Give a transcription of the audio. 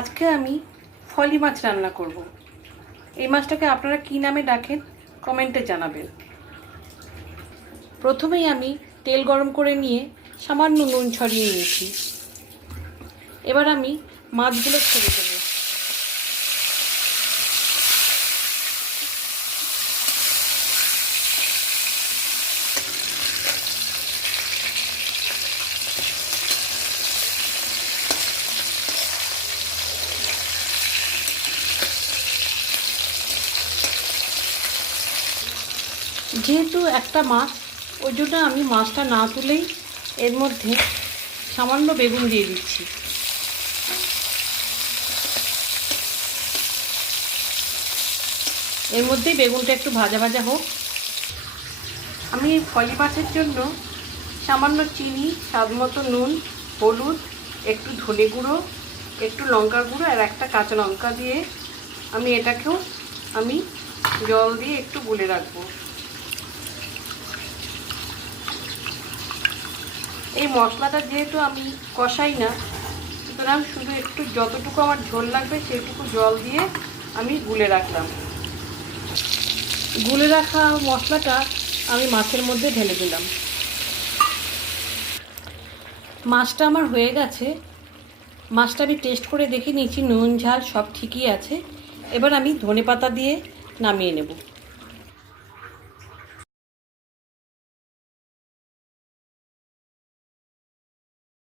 আজকে আমি ফলি মাছ রান্না করব। এই মাছটাকে আপনারা কী নামে ডাকেন কমেন্টে জানাবেন। প্রথমেই আমি তেল গরম করে নিয়ে সামান্য নুন ছড়িয়ে নিয়েছি। এবার আমি মাছগুলো ছেড়ে দেব। যেহেতু একটা মাছ, ওই জন্য আমি মাছটা না তুলেই এর মধ্যে সামান্য বেগুন দিয়ে দিচ্ছি। এর মধ্যেই বেগুনটা একটু ভাজা ভাজা হোক। আমি এই ফলি মাছের জন্য সামান্য চিনি, স্বাদ মতো নুন, হলুদ, একটু ধনে গুঁড়ো, একটু লঙ্কার গুঁড়ো আর একটা কাঁচা লঙ্কা দিয়ে এটাকেও জল দিয়ে একটু গুলে রাখবো। এই মশলাটা যেহেতু আমি কষাই না, সুতরাং শুধু একটু যতটুকু আমার ঝোল লাগবে সেইটুকু জল দিয়ে আমি গুলে রাখলাম। গুলে রাখা মশলাটা আমি মাছের মধ্যে ঢেলে দিলাম। মাছটা আমার হয়ে গেছে। মাছটা আমি টেস্ট করে দেখে নিয়েছি, নুন ঝাল সব ঠিকই আছে। এবার আমি ধনেপাতা দিয়ে নামিয়ে নেব।